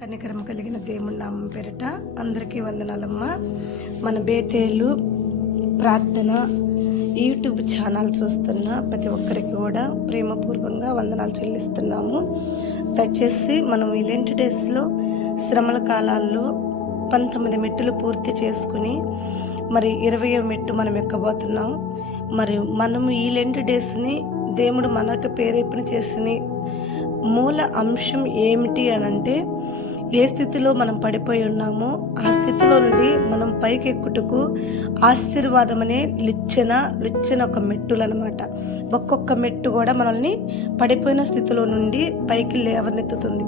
కనికరం కలిగిన దేవుని నామం పేరిట అందరికీ వందనాలమ్మ. మన బేతేలు ప్రార్థన యూట్యూబ్ ఛానల్ చూస్తున్న ప్రతి ఒక్కరికి కూడా ప్రేమపూర్వకంగా వందనాలు చెల్లిస్తున్నాము. దయచేసి మనం ఈ లెంట్ డేస్లో శ్రమల కాలాల్లో 19 మెట్టులు పూర్తి చేసుకుని మరి 20వ మెట్టు మనం ఎక్కబోతున్నాం. మరి మనము ఈ లెంట్ డేస్ని దేవుడు మనకు ప్రేరేపణ చేసిన మూల అంశం ఏమిటి అని అంటే, ఏ స్థితిలో మనం పడిపోయి ఉన్నామో ఆ స్థితిలో నుండి మనం పైకి ఎక్కుటకు ఆశీర్వాదం అనే లిచ్చెన ఒక మెట్టులు అనమాట. ఒక్కొక్క మెట్టు కూడా మనల్ని పడిపోయిన స్థితిలో నుండి పైకి లేవనెత్తుతుంది.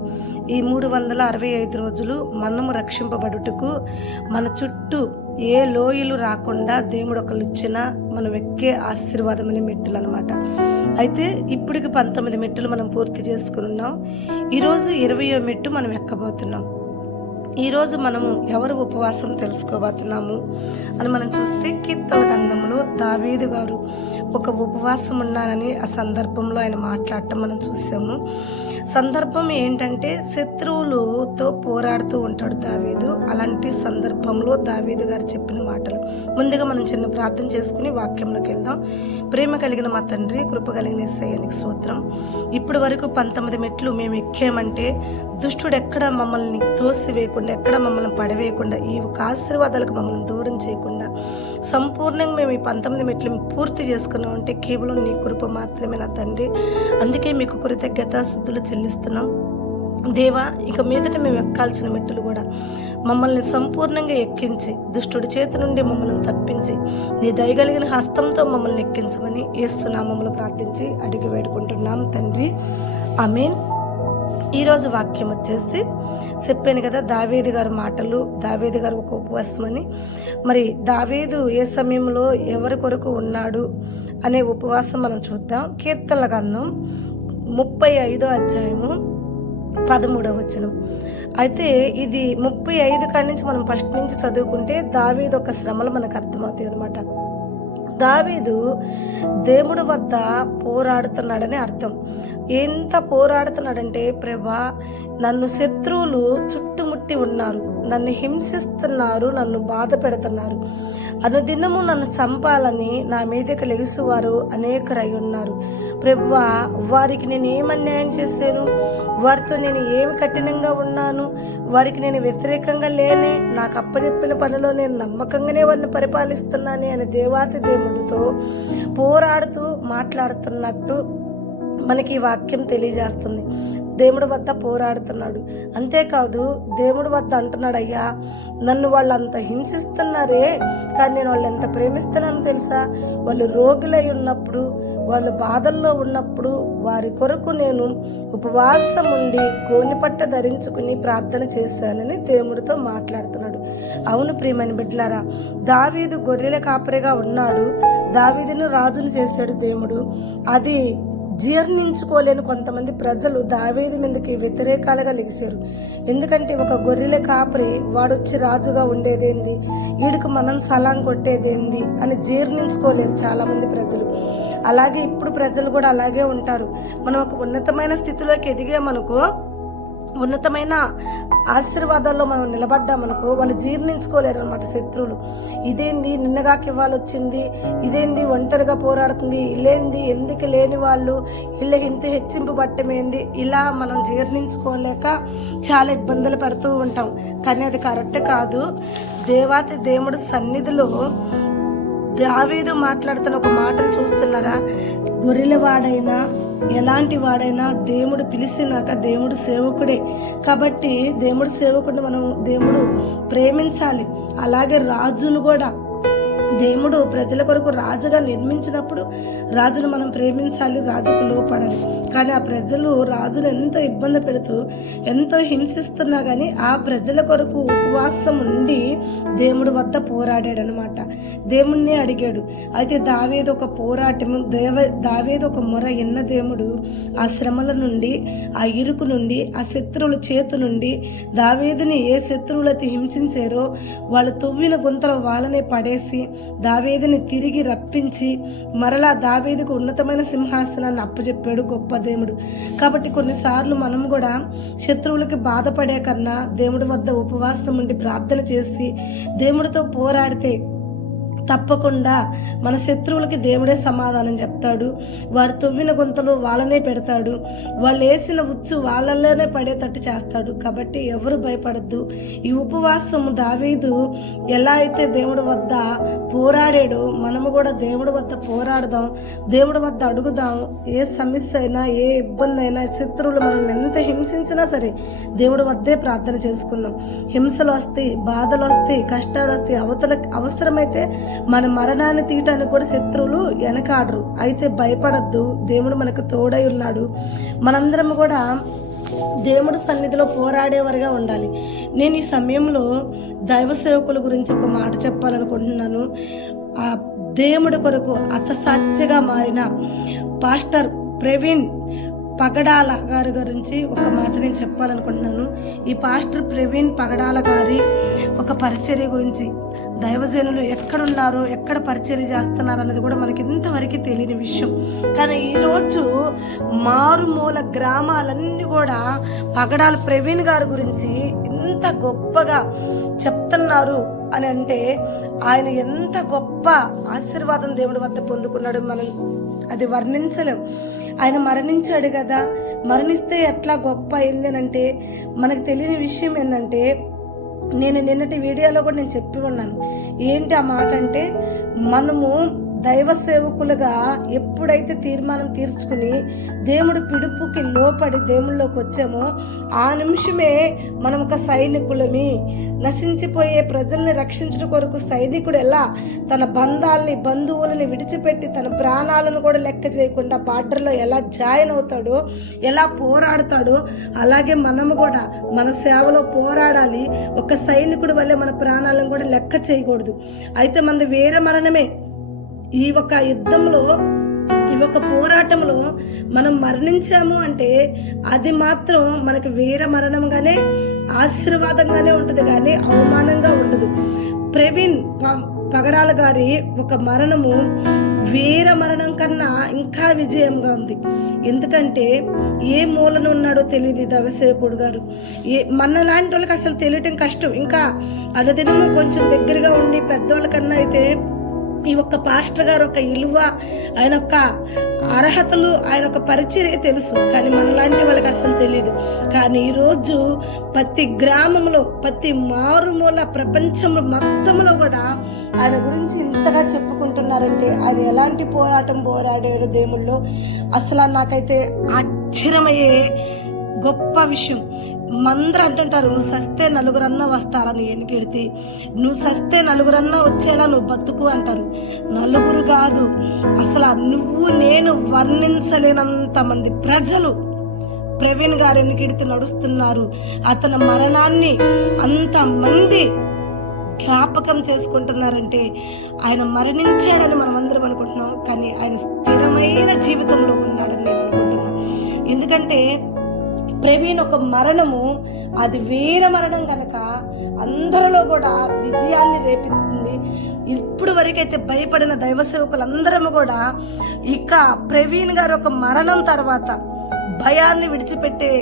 ఈ 365 రోజులు మనము రక్షింపబడుటకు మన చుట్టూ ఏ లోయలు రాకుండా దేవుడు ఒక లిచ్చెన మనం ఎక్కే ఆశీర్వాదం అనే మెట్టులు అనమాట. అయితే ఇప్పటికి 19 మెట్టులు మనం పూర్తి చేసుకుని ఉన్నాం. ఈరోజు 20వ మెట్టు మనం ఎక్కబోతున్నాం. ఈరోజు మనము ఎవరు ఉపవాసం తెలుసుకోబోతున్నాము అని మనం చూస్తే, కీర్తన గ్రంథంలో దావీదు గారు ఒక ఉపవాసం ఉన్నారని ఆ సందర్భంలో ఆయన మాట్లాడటం మనం చూసాము. సందర్భం ఏంటంటే, శత్రువులతో పోరాడుతూ ఉంటాడు దావీదు. అలాంటి సందర్భంలో దావీదు గారు చెప్పిన మాటలు. ముందుగా మనం చిన్న ప్రార్థన చేసుకుని వాక్యంలోకి వెళ్దాం. ప్రేమ కలిగిన మా తండ్రి, కృప కలిగిన యేసయ్యానికి స్తోత్రం. ఇప్పటి వరకు 19 మెట్లు మేము ఎక్కామంటే దుష్టుడు ఎక్కడ మమ్మల్ని తోసివేయకుండా, ఎక్కడ మమ్మల్ని పడవేయకుండా, ఈ ఆశీర్వాదాలకు మమ్మల్ని దూరం చేయకుండా సంపూర్ణంగా మేము ఈ 19 మెట్లు పూర్తి చేసుకున్నాం అంటే కేవలం నీ కృప మాత్రమే నా తండ్రి. అందుకే మీకు కృతజ్ఞతాస్తుతులు చెల్లిస్తున్నాం దేవా. ఇక మీదట మేము ఎక్కాల్సిన మెట్టులు కూడా మమ్మల్ని సంపూర్ణంగా ఎక్కించి, దుష్టుడి చేతి నుండి మమ్మల్ని తప్పించి, నీ దయగలిగిన హస్తంతో మమ్మల్ని ఎక్కించమని యేసు నామములో ప్రార్థించి అడిగి వేడుకుంటున్నాం తండ్రి, ఆమేన్. ఈరోజు వాక్యం వచ్చేసి చెప్పాను కదా, దావీదు గారి మాటలు, దావీదు గారు ఒక ఉపవాసం అని. మరి దావీదు ఏ సమయంలో ఎవరి కొరకు ఉన్నాడు అనే ఉపవాసం మనం చూద్దాం. కీర్తనల గ్రంథం 35వ అధ్యాయము 13వ వచనం. అయితే ఇది 35 కాడి నుంచి మనం ఫస్ట్ నుంచి చదువుకుంటే దావీదు ఒక శ్రమలు మనకు అర్థమవుతాయి అనమాట. దావీదు దేవుడి వద్ద పోరాడుతున్నాడని అర్థం. ఎంత పోరాడుతున్నాడంటే, ప్రభా నన్ను శత్రువులు చుట్టుముట్టి ఉన్నారు, నన్ను హింసిస్తున్నారు, నన్ను బాధ పెడుతున్నారు, అనుదినము నన్ను చంపాలని నా మీదకి లెగిసేవారు అనేకరై ఉన్నారు. ప్రభువా, వారికి నేను ఏం అన్యాయం చేశాను? వారితో నేను ఏమి కఠినంగా ఉన్నాను? వారికి నేను వ్యతిరేకంగా లేనే? నాకు అప్పచెప్పిన పనిలో నేను నమ్మకంగానే వాళ్ళని పరిపాలిస్తున్నానే అని దేవాతి దేవుడితో పోరాడుతూ మాట్లాడుతున్నట్టు మనకి ఈ వాక్యం తెలియజేస్తుంది. దేవుడి వద్ద పోరాడుతున్నాడు. అంతేకాదు, దేవుడి వద్ద అంటున్నాడు, అయ్యా నన్ను వాళ్ళు అంత హింసిస్తున్నారే, కానీ నేను వాళ్ళు ఎంత ప్రేమిస్తున్నానో తెలుసా? వాళ్ళు రోగులై ఉన్నప్పుడు, వాళ్ళు బాధల్లో ఉన్నప్పుడు వారి కొరకు నేను ఉపవాసం ఉండి గోనెపట్ట ధరించుకుని ప్రార్థన చేశానని దేవుడితో మాట్లాడుతున్నాడు. అవును ప్రియమైన బిడ్డలారా, దావీదు గొర్రెల కాపరిగా ఉన్నాడు. దావీదును రాజును చేశాడు దేవుడు. అది జీర్ణించుకోలేని కొంతమంది ప్రజలు దావీదు మీదకి వ్యతిరేకాలుగా లెగిశారు. ఎందుకంటే ఒక గొర్రెల కాపరి వాడొచ్చి రాజుగా ఉండేదేంది, వీడికి మనం సలాం కొట్టేదేంది అని జీర్ణించుకోలేరు చాలా మంది ప్రజలు. అలాగే ఇప్పుడు ప్రజలు కూడా అలాగే ఉంటారు. మనం ఒక ఉన్నతమైన స్థితిలోకి ఎదిగామనుకో, ఉన్నతమైన ఆశీర్వాదాల్లో మనం నిలబడ్డామనుకో, వాళ్ళు జీర్ణించుకోలేరు అనమాట శత్రువులు. ఇదేంది నిన్నగాకి ఇవ్వాలి వచ్చింది, ఇదేంది ఒంటరిగా పోరాడుతుంది, ఇల్లేంది ఎందుకు లేని వాళ్ళు, వీళ్ళకి ఇంత హెచ్చింపు పట్టమేంది, ఇలా మనం జీర్ణించుకోలేక చాలా ఇబ్బందులు పడుతూ ఉంటాం. కానీ అది కరెక్ట్ కాదు. దేవాతి దేవుడు సన్నిధిలో దావీదు మాట్లాడుతున్న ఒక మాటలు చూస్తున్నారా? గొర్రెల వాడైనా ఎలాంటి వాడైనా దేవుడు పిలిచినాక దేవుడు సేవకుడే. కాబట్టి దేవుడు సేవకుడిని మనం దేవుడు ప్రేమించాలి. అలాగే రాజును కూడా దేవుడు ప్రజల కొరకు రాజుగా నిర్మించినప్పుడు రాజును మనం ప్రేమించాలి, రాజుకు లోపడాలి. కానీ ఆ ప్రజలు రాజును ఎంతో ఇబ్బంది పెడుతూ ఎంతో హింసిస్తున్నా కానీ ఆ ప్రజల కొరకు ఉపవాసం ఉండి దేవుడి వద్ద పోరాడాడు అనమాట. దేవుణ్ణి అడిగాడు. అయితే దావీదు ఒక పోరాటము, దావీదు ఒక మొర ఎన్న దేవుడు ఆ శ్రమల నుండి, ఆ ఇరుకు నుండి, ఆ శత్రువుల చేతు నుండి దావీదుని ఏ శత్రువులైతే హింసించారో వాళ్ళు తవ్విన గుంతలు వాళ్ళనే పడేసి దావీదుని తిరిగి రప్పించి మరలా దావీదుకు ఉన్నతమైన సింహాసనాన్ని అప్పచెప్పాడు గొప్ప దేవుడు. కాబట్టి కొన్నిసార్లు మనం కూడా శత్రువులకి బాధపడే కన్నా దేవుడి వద్ద ఉపవాసం ఉండి ప్రార్థన చేసి దేవుడితో పోరాడితే తప్పకుండా మన శత్రువులకి దేవుడే సమాధానం చెప్తాడు. వారు తవ్విన గుంతలు వాళ్ళనే పెడతాడు, వాళ్ళు వేసిన ఉచ్చు వాళ్ళలోనే పడేటట్టు చేస్తాడు. కాబట్టి ఎవరు భయపడద్దు. ఈ ఉపవాసము దావీదు ఎలా అయితే దేవుడి వద్ద పోరాడాడో మనము కూడా దేవుడి వద్ద పోరాడదాం, దేవుడి వద్ద అడుగుదాం. ఏ సమస్య అయినా ఏ ఇబ్బంది అయినా శత్రువులు మనల్ని ఎంత హింసించినా సరే దేవుడి వద్దే ప్రార్థన చేసుకుందాం. హింసలు వస్తాయి, బాధలు వస్తాయి, కష్టాలు వస్తాయి, అవసరమైతే మన మరణాన్ని తీయటానికి కూడా శత్రువులు వెనకాడరు. అయితే భయపడద్దు, దేవుడు మనకు తోడై ఉన్నాడు. మనందరం కూడా దేవుడి సన్నిధిలో పోరాడేవారుగా ఉండాలి. నేను ఈ సమయంలో దైవ సేవకుల గురించి ఒక మాట చెప్పాలనుకుంటున్నాను. ఆ దేవుడి కొరకు అతసాక్షిగా మారిన పాస్టర్ ప్రవీణ్ పగడాల గారి గురించి ఒక మాట నేను చెప్పాలనుకుంటున్నాను. ఈ పాస్టర్ ప్రవీణ్ పగడాల గారి ఒక పరిచర్య గురించి, దైవజనులు ఎక్కడున్నారో ఎక్కడ పరిచర్య చేస్తున్నారు అన్నది కూడా మనకి ఇంతవరకు తెలియని విషయం. కానీ ఈరోజు మారుమూల గ్రామాలన్నీ కూడా పగడాల ప్రవీణ్ గారి గురించి ఇంత గొప్పగా చెప్తున్నారు అని అంటే ఆయన ఎంత గొప్ప ఆశీర్వాదం దేవుడి వద్ద పొందుకున్నాడు, మనం అది వర్ణించలేం. ఆయన మరణించాడు కదా, మరణిస్తే ఎట్లా గొప్ప అయింది అంటే మనకు తెలియని విషయం ఏంటంటే, నేను నిన్నటి వీడియోలో కూడా నేను చెప్పి ఉన్నాను. ఏంటి ఆ మాట అంటే, మనము దైవ సేవకులుగా ఎప్పుడైతే తీర్మానం తీర్చుకుని దేవుడి పిడుపుకి లోపడి దేవుళ్ళలోకి వచ్చామో ఆ నిమిషమే మనం ఒక సైనికులమి. నశించిపోయే ప్రజల్ని రక్షించడం కొరకు సైనికుడు ఎలా తన బంధువులని విడిచిపెట్టి తన ప్రాణాలను కూడా లెక్క చేయకుండా బార్డర్లో ఎలా జాయిన్ అవుతాడో, ఎలా పోరాడతాడో, అలాగే మనము కూడా మన సేవలో పోరాడాలి. ఒక సైనికుడి వల్లే మన ప్రాణాలను కూడా లెక్క చేయకూడదు. అయితే మనది వేరే మరణమే. ఈ ఒక యుద్ధంలో, ఈ ఒక పోరాటంలో మనం మరణించాము అంటే అది మాత్రం మనకు వీర మరణంగానే ఆశీర్వాదంగానే ఉంటుంది, కానీ అవమానంగా ఉండదు. ప్రవీణ్ పగడాల గారి ఒక మరణము వీర మరణం కన్నా ఇంకా విజయంగా ఉంది. ఎందుకంటే ఏ మూలన ఉన్నాడో తెలియదు దైవసేవకుడు గారు. మన లాంటి వాళ్ళకి అసలు తెలియటం కష్టం. ఇంకా అనుదినము కొంచెం దగ్గరగా ఉండి పెద్దవాళ్ళకన్నా అయితే ఈ ఒక్క పాస్టర్ గారు ఒక విలువ, ఆయన యొక్క అర్హతలు, ఆయన ఒక పరిచర్య తెలుసు, కానీ మనలాంటి వాళ్ళకి అసలు తెలియదు. కానీ ఈరోజు ప్రతి గ్రామంలో, ప్రతి మారుమూల ప్రపంచంలో మొత్తంలో కూడా ఆయన గురించి ఇంతగా చెప్పుకుంటున్నారంటే ఆయన ఎలాంటి పోరాటం పోరాడాడు దేవుళ్ళో అసలు నాకైతే ఆశ్చర్యమయ్యే గొప్ప విషయం. మందరూ అంటుంటారు, నువ్వు సస్తే నలుగురన్నా వస్తారా నీ ఎన్నికెడితే, నువ్వు సస్తే నలుగురన్నా వచ్చేలా నువ్వు బతుకు అంటారు. నలుగురు కాదు, అసలు నువ్వు నేను వర్ణించలేనంత మంది ప్రజలు ప్రవీణ్ గారు ఎన్నికెడితే నడుస్తున్నారు. అతని మరణాన్ని అంతమంది జ్ఞాపకం చేసుకుంటున్నారంటే ఆయన మరణించాడని మనం అందరం అనుకుంటున్నాం, కానీ ఆయన స్థిరమైన జీవితంలో ఉన్నాడని నేను అనుకుంటున్నాను. ఎందుకంటే ప్రవీణ్ ఒక మరణము అది వీర మరణం కనుక అందరిలో కూడా విజయాన్ని రేపిస్తుంది. ఇప్పుడు వరకైతే భయపడిన దైవ సేవకులందరము కూడా ఇక ప్రవీణ్ గారు ఒక మరణం తర్వాత భయాన్ని విడిచిపెట్టే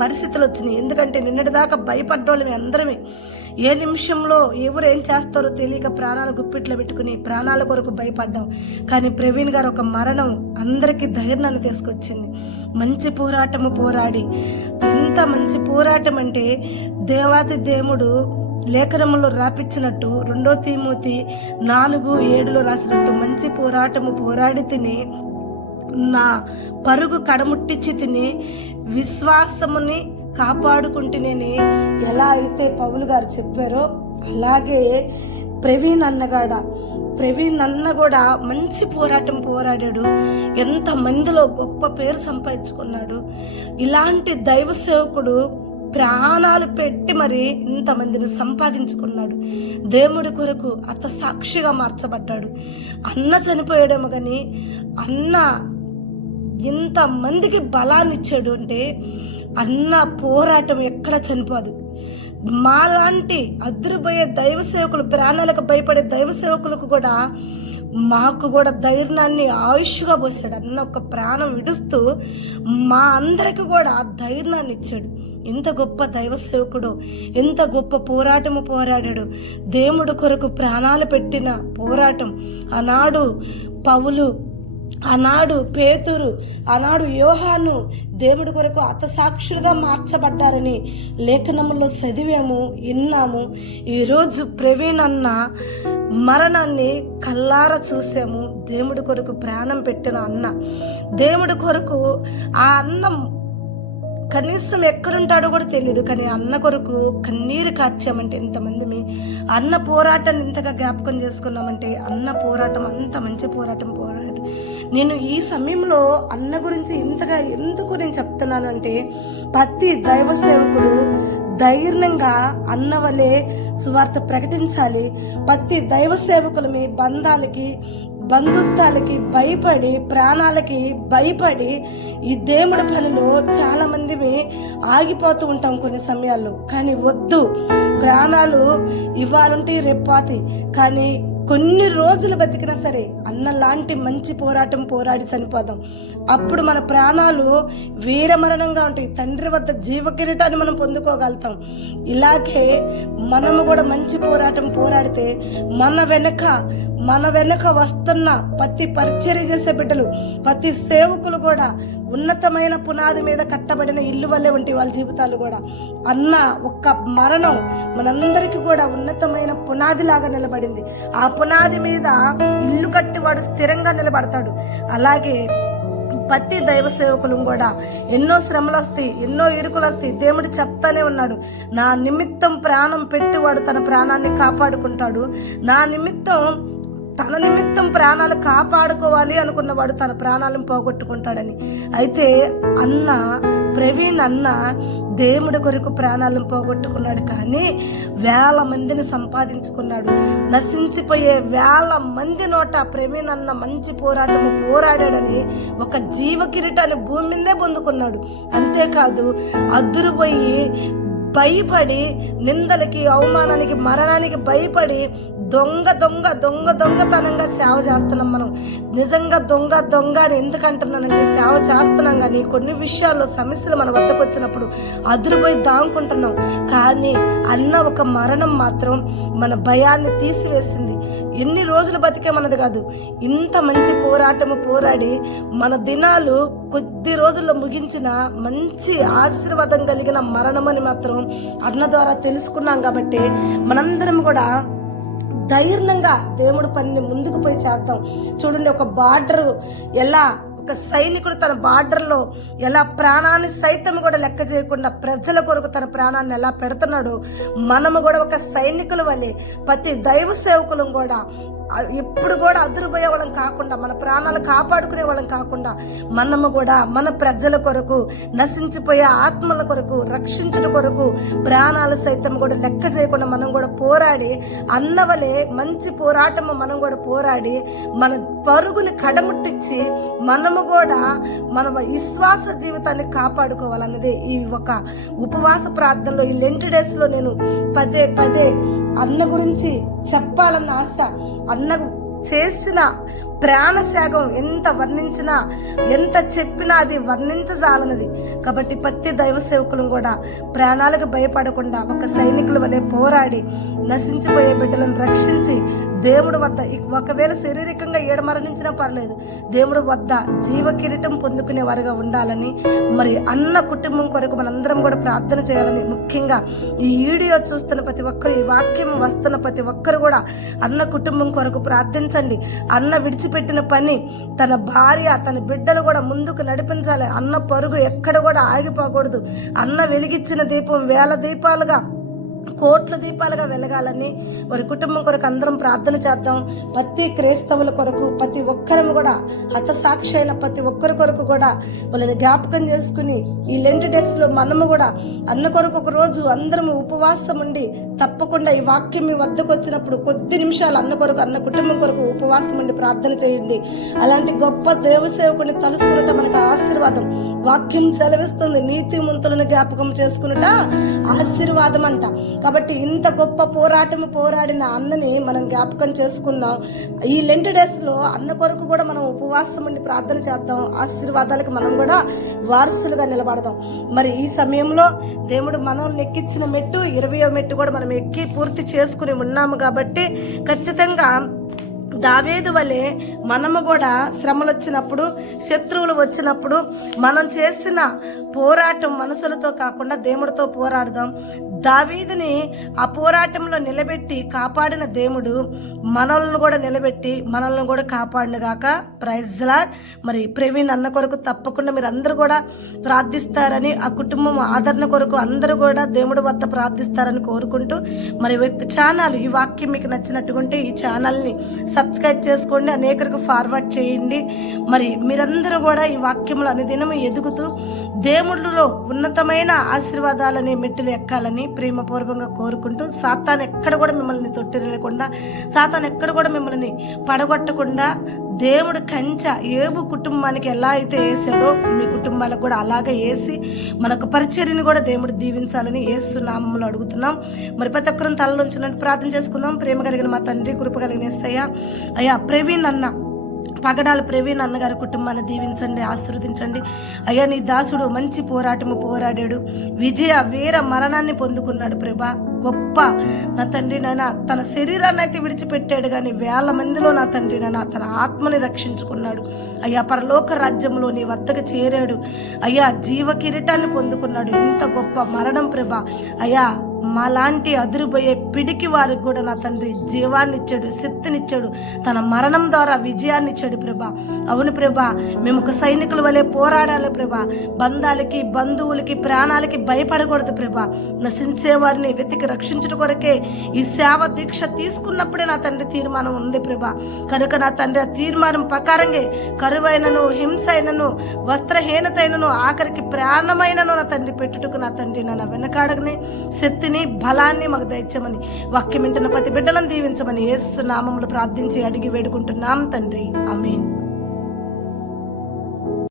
పరిస్థితులు వచ్చినాయి. ఎందుకంటే నిన్నటిదాకా భయపడ్డోళ్ళమే అందరమే. ఏ నిమిషంలో ఎవరు ఏం చేస్తారో తెలియక ప్రాణాలు గుప్పిట్లో పెట్టుకుని ప్రాణాల కొరకు భయపడ్డాం. కానీ ప్రవీణ్ గారు ఒక మరణం అందరికీ ధైర్యాన్ని తీసుకొచ్చింది. మంచి పోరాటము పోరాడి, ఎంత మంచి పోరాటం అంటే దేవాతి దేవుడు లేఖనములో రాపించినట్టు 2 తిమోతి 4:7 రాసినట్టు మంచి పోరాటము పోరాడి తిని నా పరుగు కడముట్టించి తిని విశ్వాసముని కాపాడుకుంటేనే ఎలా అయితే పౌలు గారు చెప్పారో అలాగే ప్రవీణ్ అన్న కూడా మంచి పోరాటం పోరాడాడు. ఎంత మందిలో గొప్ప పేరు సంపాదించుకున్నాడు. ఇలాంటి దైవ సేవకుడు ప్రాణాలు పెట్టి మరి ఇంతమందిని సంపాదించుకున్నాడు. దేవుడి కొరకు అత సాక్షిగా మార్చబడ్డాడు. అన్న చనిపోయాడేమో కానీ అన్న ఇంతమందికి బలాన్ని ఇచ్చాడు అంటే అన్న పోరాటం ఎక్కడ చనిపోదు. మాలాంటి అదిరిపోయే దైవ సేవకులు, ప్రాణాలకు భయపడే దైవ సేవకులకు కూడా మాకు కూడా ధైర్యాన్ని ఆయుష్గా పోసాడు. అన్న ఒక ప్రాణం విడుస్తూ మా అందరికి కూడా ధైర్యాన్ని ఇచ్చాడు. ఎంత గొప్ప దైవ సేవకుడు, ఎంత గొప్ప పోరాటము పోరాడాడు. దేవుడు కొరకు ప్రాణాలు పెట్టిన పోరాటం. ఆనాడు పౌలు, ఆనాడు పేతురు, ఆనాడు యోహాను దేవుడి కొరకు హతసాక్షులుగా మార్చబడ్డారని లేఖనములో చదివాము, విన్నాము. ఈరోజు ప్రవీణ్ అన్న మరణాన్ని కల్లారా చూసాము. దేవుడి కొరకు ప్రాణం పెట్టిన అన్న, దేవుడి కొరకు ఆ అన్నం కనీసం ఎక్కడుంటాడో కూడా తెలియదు, కానీ అన్న కొరకు కన్నీరు కార్చామంటే ఎంతమంది అన్న పోరాటాన్ని ఇంతగా జ్ఞాపకం చేసుకున్నామంటే అన్న పోరాటం అంత మంచి పోరాటం పోరాడు. నేను ఈ సమయంలో అన్న గురించి ఇంతగా ఎందుకు నేను చెప్తున్నాను అంటే, ప్రతి దైవ సేవకుడు ధైర్యంగా అన్న వలె సువార్త ప్రకటించాలి. ప్రతి దైవ సేవకులమే బంధాలకి, బంధుత్వాలకి భయపడి, ప్రాణాలకి భయపడి ఈ దేవుడి పనిలో చాలా మంది ఆగిపోతూ ఉంటాం కొన్ని సమయాల్లో. కానీ వద్దు, ప్రాణాలు ఇవ్వాలంటే రేపు పోతాయి, కానీ కొన్ని రోజులు బతికినా సరే అన్న లాంటి మంచి పోరాటం పోరాడి చనిపోదాం. అప్పుడు మన ప్రాణాలు వీరమరణంగా ఉంటాయి. తండ్రి వద్ద జీవ కిరీటాన్ని మనం పొందుకోగలుగుతాం. ఇలాగే మనము కూడా మంచి పోరాటం పోరాడితే మన వెనక వస్తున్న ప్రతి పరిచర్య చేసే బిడ్డలు, ప్రతి సేవకులు కూడా ఉన్నతమైన పునాది మీద కట్టబడిన ఇల్లు వల్లే ఉంటాయి వాళ్ళ జీవితాలు కూడా. అన్న ఒక్క మరణం మనందరికీ కూడా ఉన్నతమైన పునాది లాగా నిలబడింది. ఆ పునాది మీద ఇల్లు కట్టి వాడు స్థిరంగా నిలబడతాడు. అలాగే ప్రతి దైవ సేవకులు కూడా ఎన్నో శ్రమలు వస్తాయి, ఎన్నో ఇరుకులు వస్తాయి. దేవుడు చెప్తానే ఉన్నాడు, నా నిమిత్తం ప్రాణం పెట్టి వాడు తన ప్రాణాన్ని కాపాడుకుంటాడు. తన నిమిత్తం ప్రాణాలు కాపాడుకోవాలి అనుకున్నవాడు తన ప్రాణాలను పోగొట్టుకుంటాడని. అయితే ప్రవీణ్ అన్న దేవుడి కొరకు ప్రాణాలను పోగొట్టుకున్నాడు, కానీ 1000 మందిని సంపాదించుకున్నాడు. నశించిపోయే 1000 మంది నోట ప్రవీణ్ అన్న మంచి పోరాటము పోరాడాడని ఒక జీవ కిరీటాన్ని భూమి మీదే పొందుకున్నాడు. అంతేకాదు అదురుపోయి భయపడి, నిందలకి, అవమానానికి, మరణానికి భయపడి దొంగతనంగా సేవ చేస్తున్నాం. మనం నిజంగా దొంగ అని ఎందుకంటున్నానంటే, సేవ చేస్తున్నాం కానీ కొన్ని విషయాల్లో సమస్యలు మన వద్దకు వచ్చినప్పుడు అదురుపోయి దాముకుంటున్నాం. కానీ అన్న ఒక మరణం మాత్రం మన భయాన్ని తీసివేసింది. ఎన్ని రోజులు బతికే మనది కాదు, ఇంత మంచి పోరాటము పోరాడి మన దినాలు కొద్ది రోజుల్లో ముగించిన మంచి ఆశీర్వాదం కలిగిన మరణం అని మాత్రం అన్న ద్వారా తెలుసుకున్నాం. కాబట్టి మనందరం కూడా ధైర్యంగా దేవుడి పనిని ముందుకు పోయి చేద్దాం. చూడండి, ఒక బార్డర్ ఎలా, ఒక సైనికుడు తన బార్డర్లో ఎలా ప్రాణాన్ని సైతం కూడా లెక్క చేయకుండా ప్రజల కొరకు తన ప్రాణాన్ని ఎలా పెడుతున్నాడో, మనము కూడా ఒక సైనికుల వల్లే ప్రతి దైవ సేవకులం కూడా ఎప్పుడు కూడా అదురుపోయే వాళ్ళం కాకుండా, మన ప్రాణాలు కాపాడుకునే వాళ్ళం కాకుండా, మనము కూడా మన ప్రజల కొరకు, నశించిపోయే ఆత్మల కొరకు, రక్షించుట కొరకు ప్రాణాలు సైతం కూడా లెక్క చేయకుండా మనం కూడా పోరాడి, అన్నవలే మంచి పోరాటము మనం కూడా పోరాడి మన పరుగుని కడముట్టించి మనము కూడా మన విశ్వాస జీవితాన్ని కాపాడుకోవాలన్నదే ఈ ఒక ఉపవాస ప్రార్థనలో, ఈ లెంట్ డేస్లో నేను పదే అన్న గురించి చెప్పాలన్న ఆశ. అన్నకు చేసిన ప్రాణత్యాగం ఎంత వర్ణించినా, ఎంత చెప్పినా అది వర్ణించజాలన్నది. కాబట్టి ప్రతి దైవ సేవకులను కూడా ప్రాణాలకు భయపడకుండా ఒక సైనికుల వలె పోరాడి నశించిపోయే బిడ్డలను రక్షించి దేవుడి వద్ద, ఒకవేళ శారీరకంగా మరణించినా పర్లేదు, దేవుడి వద్ద జీవ కిరీటం పొందుకునే వారుగా ఉండాలని, మరి అన్న కుటుంబం కొరకు మనందరం కూడా ప్రార్థన చేయాలని, ముఖ్యంగా ఈ వీడియో చూస్తున్న ప్రతి ఒక్కరు, ఈ వాక్యం వస్తున్న ప్రతి ఒక్కరు కూడా అన్న కుటుంబం కొరకు ప్రార్థించండి. అన్న విడిచిపెట్టిన పని, తన భార్య, తన బిడ్డలు కూడా ముందుకు నడిపించాలి. అన్న పరుగు ఎక్కడ కూడా ఆగిపోకూడదు. అన్న వెలిగించిన దీపం 1000 దీపాలుగా కోట్ల దీపాలుగా వెలగాలని వారి కుటుంబం కొరకు అందరం ప్రార్థన చేద్దాం. ప్రతి క్రైస్తవుల కొరకు ప్రతి ఒక్కరం కూడా హతసాక్షి అయిన ప్రతి ఒక్కరి కొరకు కూడా వాళ్ళని జ్ఞాపకం చేసుకుని ఈ లెంట్ డేస్ లో మనము కూడా అన్న కొరకు ఒక రోజు అందరం ఉపవాసం ఉండి తప్పకుండా ఈ వాక్యం మీ వద్దకు వచ్చినప్పుడు కొద్ది నిమిషాలు అన్న కొరకు అన్న కుటుంబం కొరకు ఉపవాసం ఉండి ప్రార్థన చేయండి. అలాంటి గొప్ప దేవసేవకుని తలుసుకున్నట మనకు ఆశీర్వాదం. వాక్యం సెలవిస్తుంది, నీతిమంతులను జ్ఞాపకం చేసుకున్నట ఆశీర్వాదం అంట. కాబట్టి ఇంత గొప్ప పోరాటము పోరాడిన అన్నని మనం జ్ఞాపకం చేసుకుందాం. ఈ లెంట్ డేస్ లో అన్న కొరకు కూడా మనం ఉపవాసం ఉండి ప్రార్థన చేద్దాం. ఆశీర్వాదాలకు మనం కూడా వారసులుగా నిలబడదాం. మరి ఈ సమయంలో దేవుడు మనం ఎక్కించిన మెట్టు 20వ మెట్టు కూడా మనం ఎక్కి పూర్తి చేసుకుని ఉన్నాము. కాబట్టి ఖచ్చితంగా దావీదు వలె మనము కూడా శ్రమలు వచ్చినప్పుడు, శత్రువులు వచ్చినప్పుడు మనం చేసిన పోరాటం మనుషులతో కాకుండా దేవుడితో పోరాడదాం. దావీదుని ఆ పోరాటంలో నిలబెట్టి కాపాడిన దేవుడు మనల్ని కూడా నిలబెట్టి మనల్ని కూడా కాపాడిన గాక. Praise lord. మరి ప్రవీణ్ అన్న కొరకు తప్పకుండా మీరు అందరూ కూడా ప్రార్థిస్తారని, ఆ కుటుంబం ఆదరణ కొరకు అందరూ కూడా దేవుడి వద్ద ప్రార్థిస్తారని కోరుకుంటూ, మరి ఛానల్ ఈ వాక్యం మీకు నచ్చినట్టుకుంటే ఈ ఛానల్ని సబ్స్క్రైబ్ చేసుకోండి, అనేకరికి ఫార్వర్డ్ చేయండి. మరి మీరందరూ కూడా ఈ వాక్యములు అనుదినము ఎదుగుతూ దేవుళ్ళలో ఉన్నతమైన ఆశీర్వాదాలనే మెట్టులు ఎక్కాలని ప్రేమపూర్వకంగా కోరుకుంటూ, సాతాను ఎక్కడ కూడా మిమ్మల్ని తొట్టిరలేకుండా, సాతాను ఎక్కడ కూడా మిమ్మల్ని పడగొట్టకుండా దేవుడు కంచె ఏబు కుటుంబానికి ఎలా అయితే వేసాడో మీ కుటుంబాలకు కూడా అలాగే వేసి మనకు పరిచర్యని కూడా దేవుడు దీవించాలని యేసు నామములో అడుగుతున్నాం. మరి ప్రతి ఒక్కరిని తలలోంచినట్టు ప్రార్థన చేసుకుందాం. ప్రేమ కలిగిన మా తండ్రి, కృప కలిగిన యేసయ్య, అయ్యా ప్రవీణ్ అన్న పగడాల ప్రవీణ్ అన్నగారి కుటుంబాన్ని దీవించండి, ఆశీర్వదించండి. అయ్యా నీ దాసుడు మంచి పోరాటము పోరాడాడు, విజయ వీర మరణాన్ని పొందుకున్నాడు ప్రభా. గొప్ప నా తండ్రి నాయన తన శరీరాన్ని అయితే విడిచిపెట్టాడు కానీ వేల మందిలో నా తండ్రి నాయన తన ఆత్మని రక్షించుకున్నాడు. అయ్యా పరలోక రాజ్యంలో నీ వద్దకు చేరాడు. అయ్యా జీవ కిరీటాన్ని పొందుకున్నాడు. ఎంత గొప్ప మరణం ప్రభా. అయ్యా మాలాంటి అదురుపోయే పిడికి వారికి కూడా నా తండ్రి జీవాన్ని ఇచ్చాడు, శక్తినిచ్చాడు, తన మరణం ద్వారా విజయాన్ని ఇచ్చాడు ప్రభా. అవును ప్రభా, మేము ఒక సైనికుల వలె పోరాడాలి ప్రభా. బంధాలకి, బంధువులకి, ప్రాణాలకి భయపడకూడదు ప్రభా. నశించే వారిని వెతికి రక్షించడం కొరకే ఈ సేవ దీక్ష తీసుకున్నప్పుడే నా తండ్రి తీర్మానం ఉంది ప్రభా. కనుక నా తండ్రి ఆ తీర్మానం ప్రకారంగా కరువైనను, హింస అయినను, వస్త్రహీనత అయినను, ఆఖరికి ప్రాణమైనను నా తండ్రి పెట్టుటకు నా తండ్రి నన్ను వెనకాడని శక్తిని, బలాన్ని మాకు దయచేయమని, వాక్యం వింటున్న ప్రతి బిడ్డలను దీవించమని యేసు నామములో ప్రార్థించి అడిగి వేడుకుంటున్నాం తండ్రి. ఆమేన్.